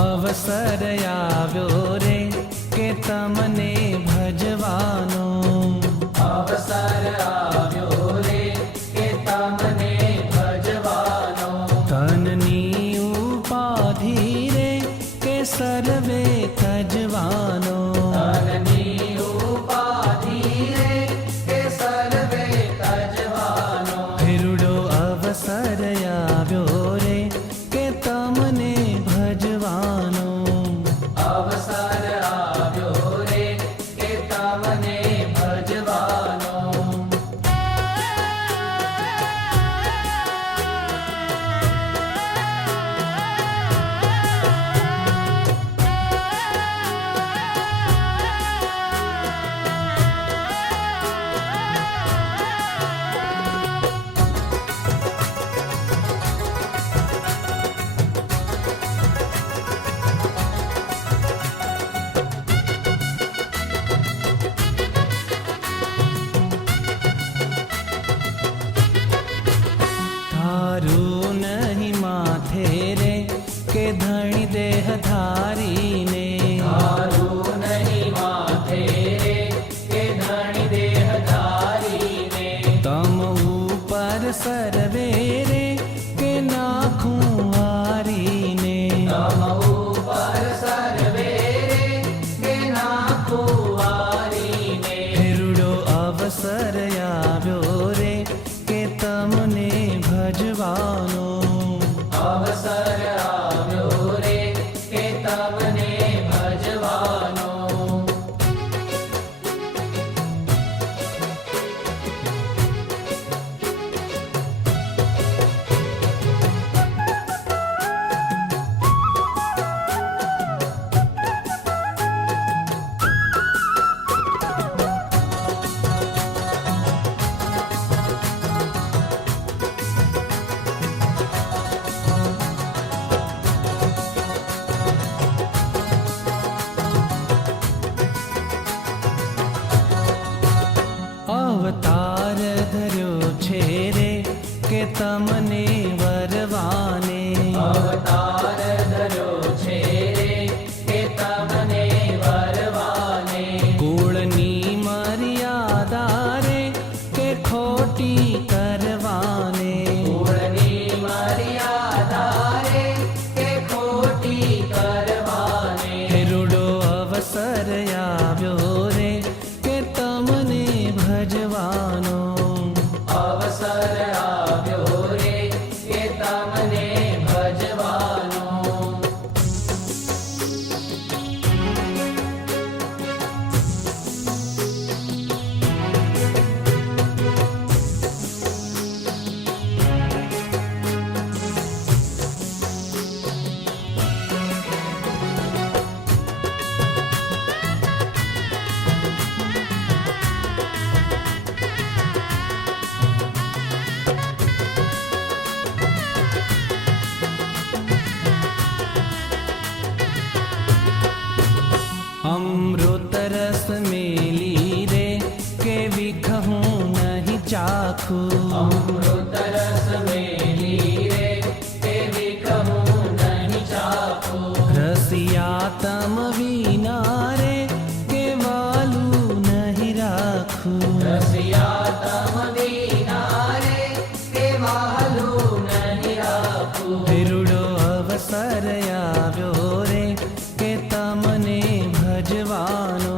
અવસર આવ્યો રે કે તમને ભજવાનો અવસર આવ્યો તજવાનો ફેરુડો અવસર ઉપર સરવેરે કે નાખું હારીને તમને વરવાને. અવતાર ધર્યો છે રે કે તમને વરવાને. કુળની મર્યાદા રે કે ખોટી કરવાને. કુળની મર્યાદા રે કે ખોટી કરવાને. રૂડો અવસર આવ્યો રે કે તમને ભજવાનો. અવસર નહીં અમૃત રસ મેલી રે કે વિખું નહીં ચાખું રસિયા તમ વિના રે કે વાલું નહીં રાખું. રસિયા તમ વિના રે નહીં રાખું અવસર આવ્યો રે કે તમને ભજવાનો